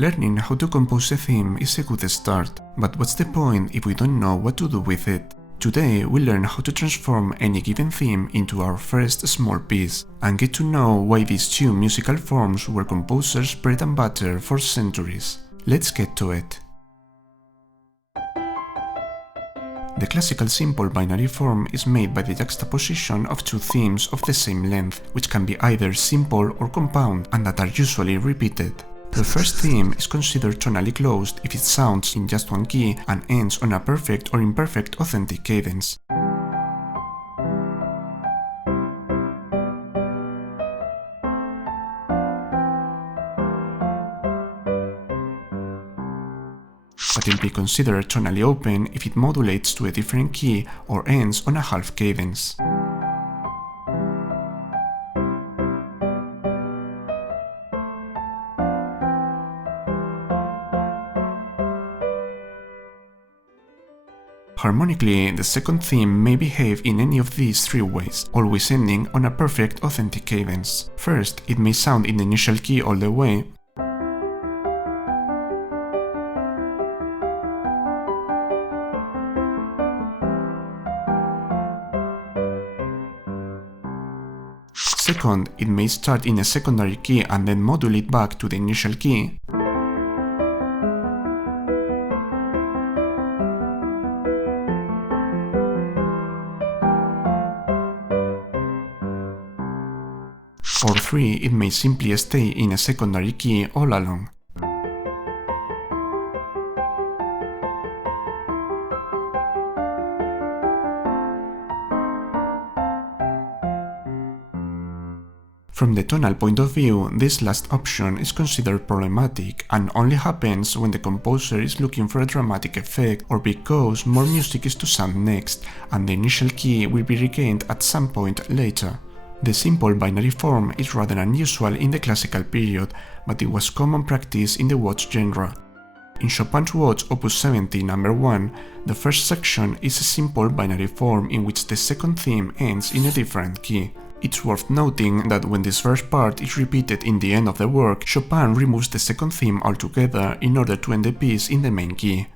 Learning how to compose a theme is a good start, but what's the point if we don't know what to do with it? Today we'll learn how to transform any given theme into our first small piece, and get to know why these two musical forms were composers' bread and butter for centuries. Let's get to it. The classical simple binary form is made by the juxtaposition of two themes of the same length, which can be either simple or compound, and that are usually repeated. The first theme is considered tonally closed if it sounds in just one key and ends on a perfect or imperfect authentic cadence. But it will be considered tonally open if it modulates to a different key or ends on a half cadence. Harmonically, the second theme may behave in any of these three ways, always ending on a perfect authentic cadence. First, it may sound in the initial key all the way, second, it may start in a secondary key and then modulate back to the initial key. Or 3, it may simply stay in a secondary key all along. From the tonal point of view, this last option is considered problematic and only happens when the composer is looking for a dramatic effect or because more music is to sound next and the initial key will be regained at some point later. The simple binary form is rather unusual in the classical period, but it was common practice in the waltz genre. In Chopin's Waltz Opus 70 No. 1, the first section is a simple binary form in which the second theme ends in a different key. It's worth noting that when this first part is repeated in the end of the work, Chopin removes the second theme altogether in order to end the piece in the main key.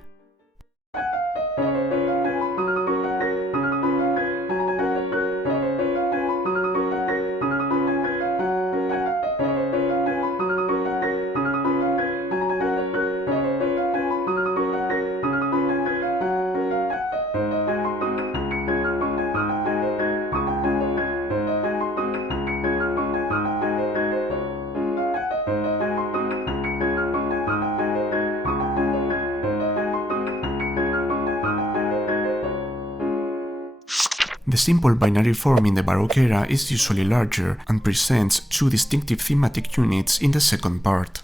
The simple binary form in the Baroque era is usually larger and presents two distinctive thematic units in the second part.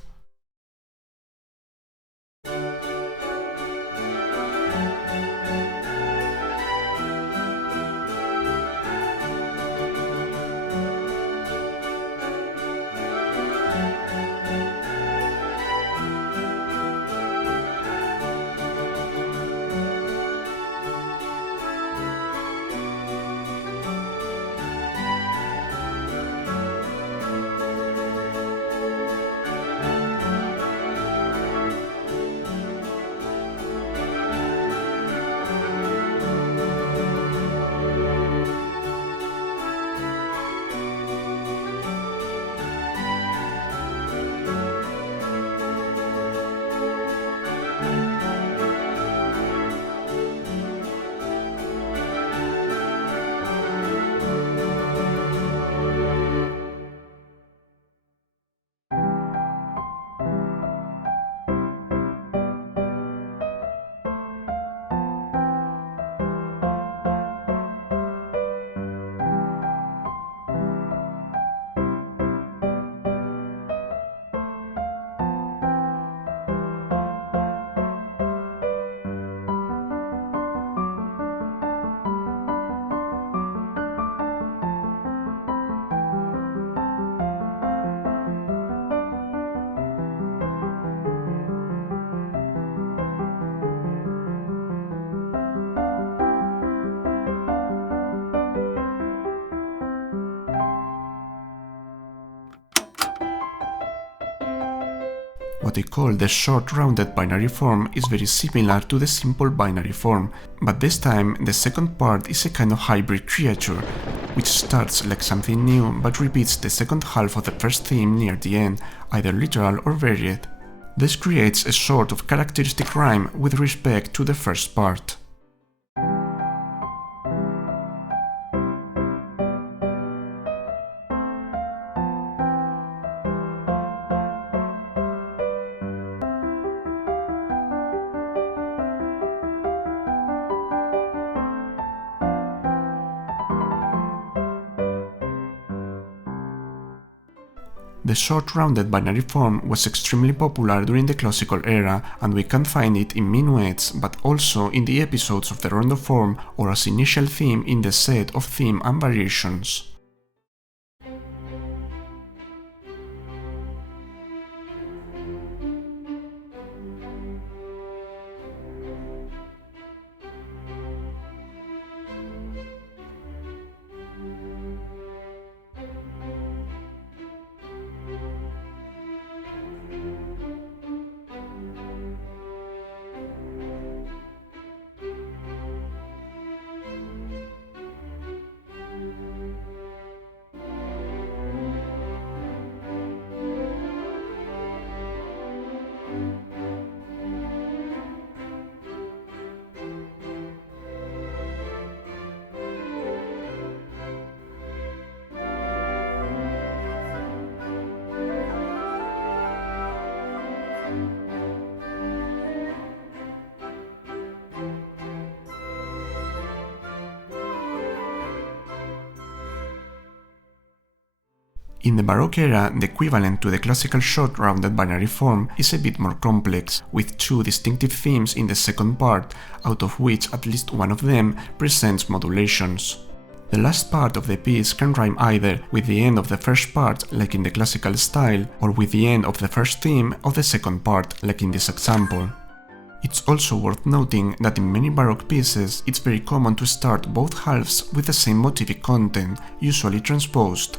What I call the short rounded binary form is very similar to the simple binary form, but this time the second part is a kind of hybrid creature, which starts like something new but repeats the second half of the first theme near the end, either literal or varied. This creates a sort of characteristic rhyme with respect to the first part. The short rounded binary form was extremely popular during the classical era, and we can find it in minuets but also in the episodes of the rondo form or as initial theme in the set of theme and variations. In the Baroque era, the equivalent to the classical short-rounded binary form is a bit more complex, with two distinctive themes in the second part, out of which at least one of them presents modulations. The last part of the piece can rhyme either with the end of the first part, like in the classical style, or with the end of the first theme of the second part, like in this example. It's also worth noting that in many Baroque pieces, it's very common to start both halves with the same motivic content, usually transposed.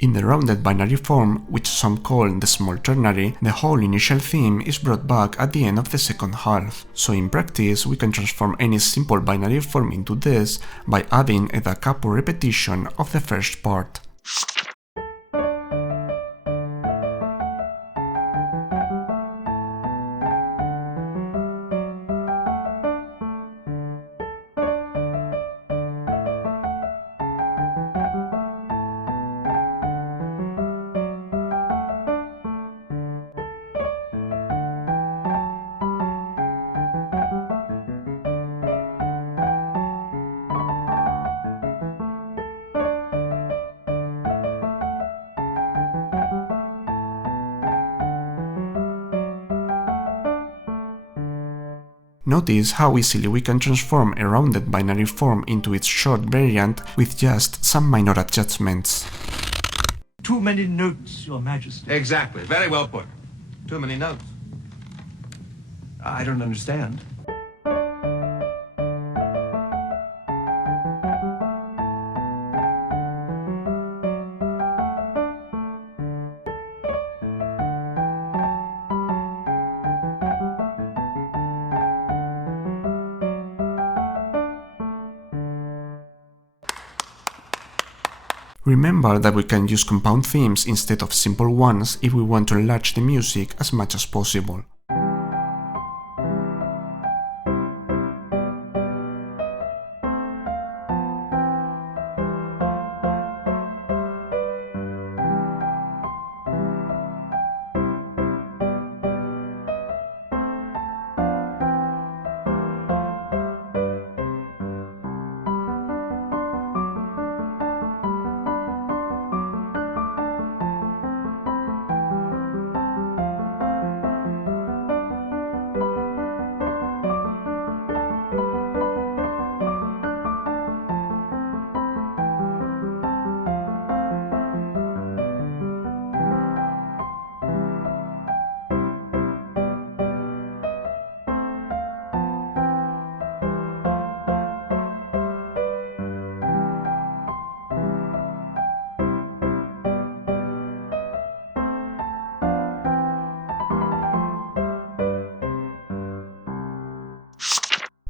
In the rounded binary form, which some call the small ternary, the whole initial theme is brought back at the end of the second half. So in practice, we can transform any simple binary form into this by adding a da capo repetition of the first part. Notice how easily we can transform a rounded binary form into its short variant with just some minor adjustments. too many notes, Your Majesty. Exactly. Very well put. Too many notes. I don't understand. Remember that we can use compound themes instead of simple ones if we want to enlarge the music as much as possible.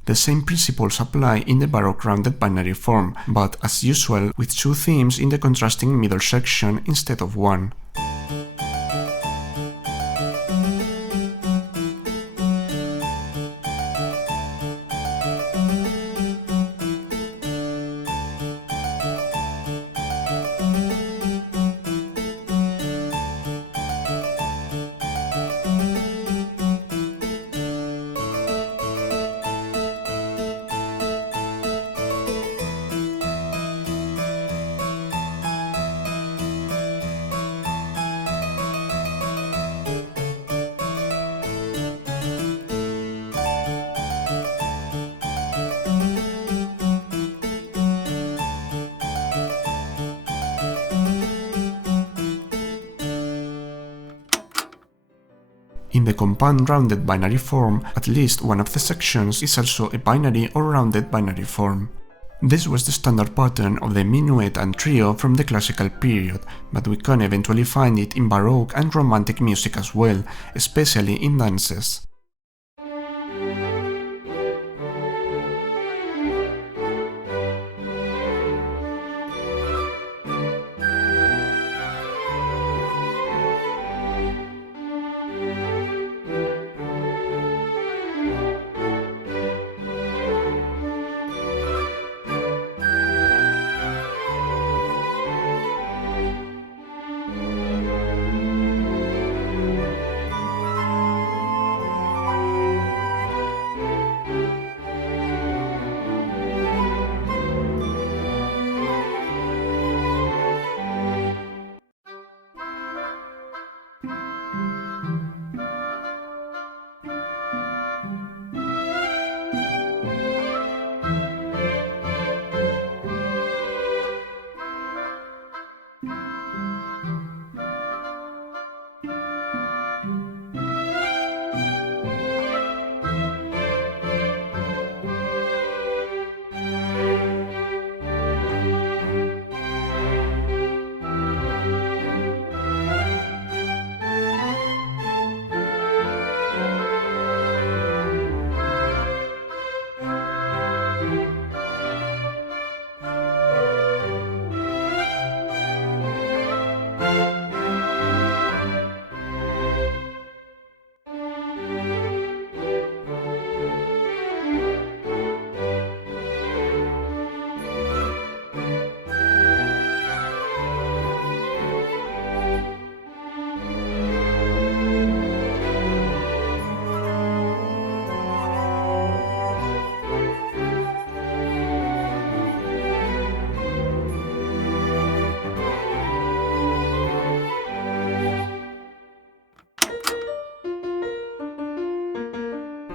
The same principles apply in the Baroque rounded binary form, but as usual with two themes in the contrasting middle section instead of one. In the compound rounded binary form, at least one of the sections is also a binary or rounded binary form. This was the standard pattern of the minuet and trio from the classical period, but we can eventually find it in Baroque and Romantic music as well, especially in dances.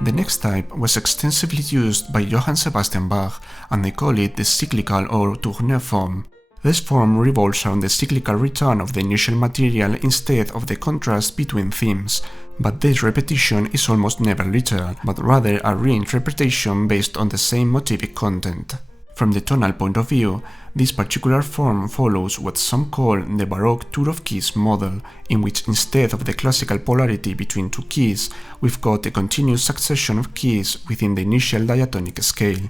The next type was extensively used by Johann Sebastian Bach, and they call it the cyclical or tourné form. This form revolves around the cyclical return of the initial material instead of the contrast between themes, but this repetition is almost never literal, but rather a reinterpretation based on the same motivic content. From the tonal point of view, this particular form follows what some call the Baroque tour of keys model, in which instead of the classical polarity between two keys, we've got a continuous succession of keys within the initial diatonic scale.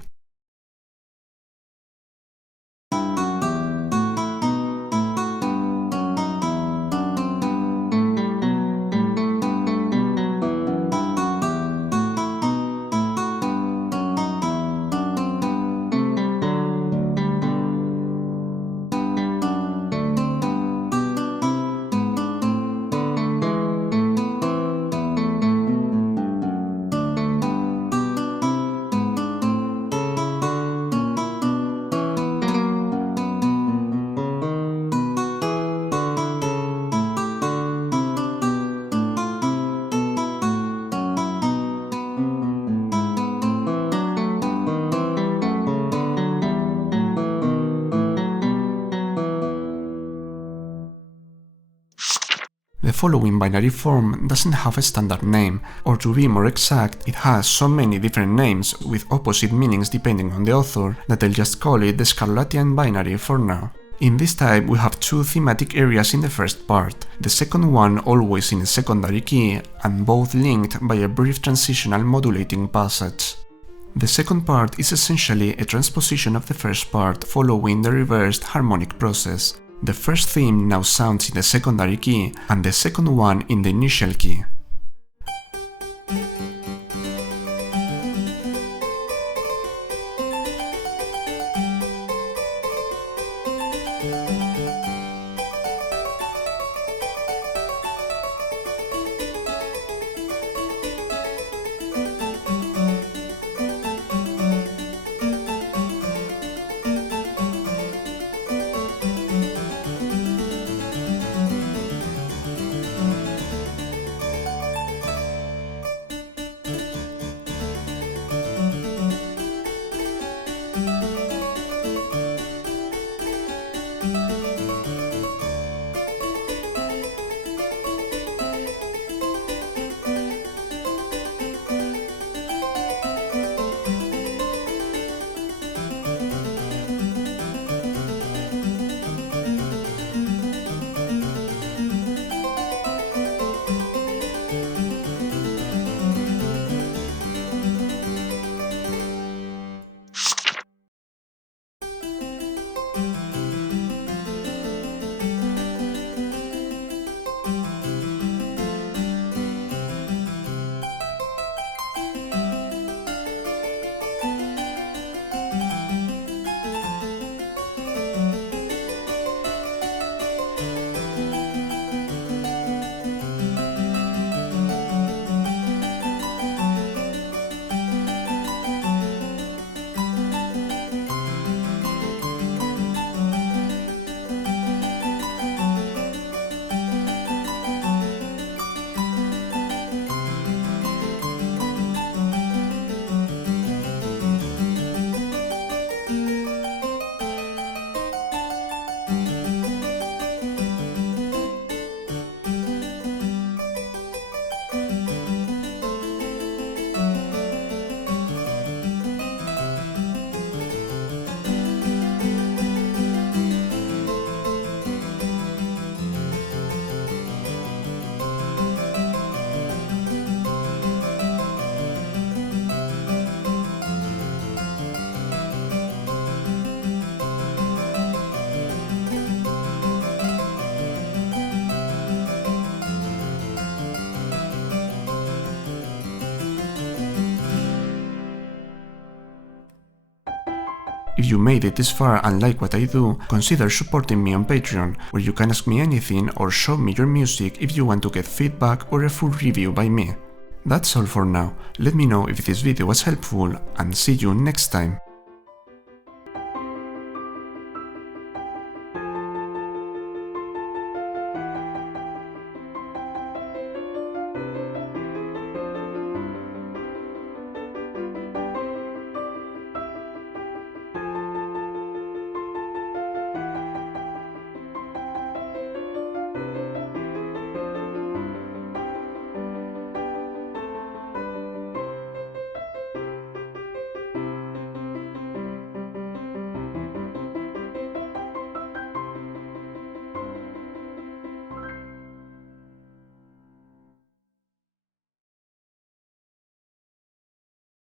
The following binary form doesn't have a standard name, or to be more exact, it has so many different names with opposite meanings depending on the author that I'll just call it the Scarlattian binary for now. In this type we have two thematic areas in the first part, the second one always in a secondary key and both linked by a brief transitional modulating passage. The second part is essentially a transposition of the first part following the reversed harmonic process. The first theme now sounds in the secondary key and the second one in the initial key. If you made it this far and like what I do, consider supporting me on Patreon, where you can ask me anything or show me your music if you want to get feedback or a full review by me. That's all for now. Let me know if this video was helpful and see you next time.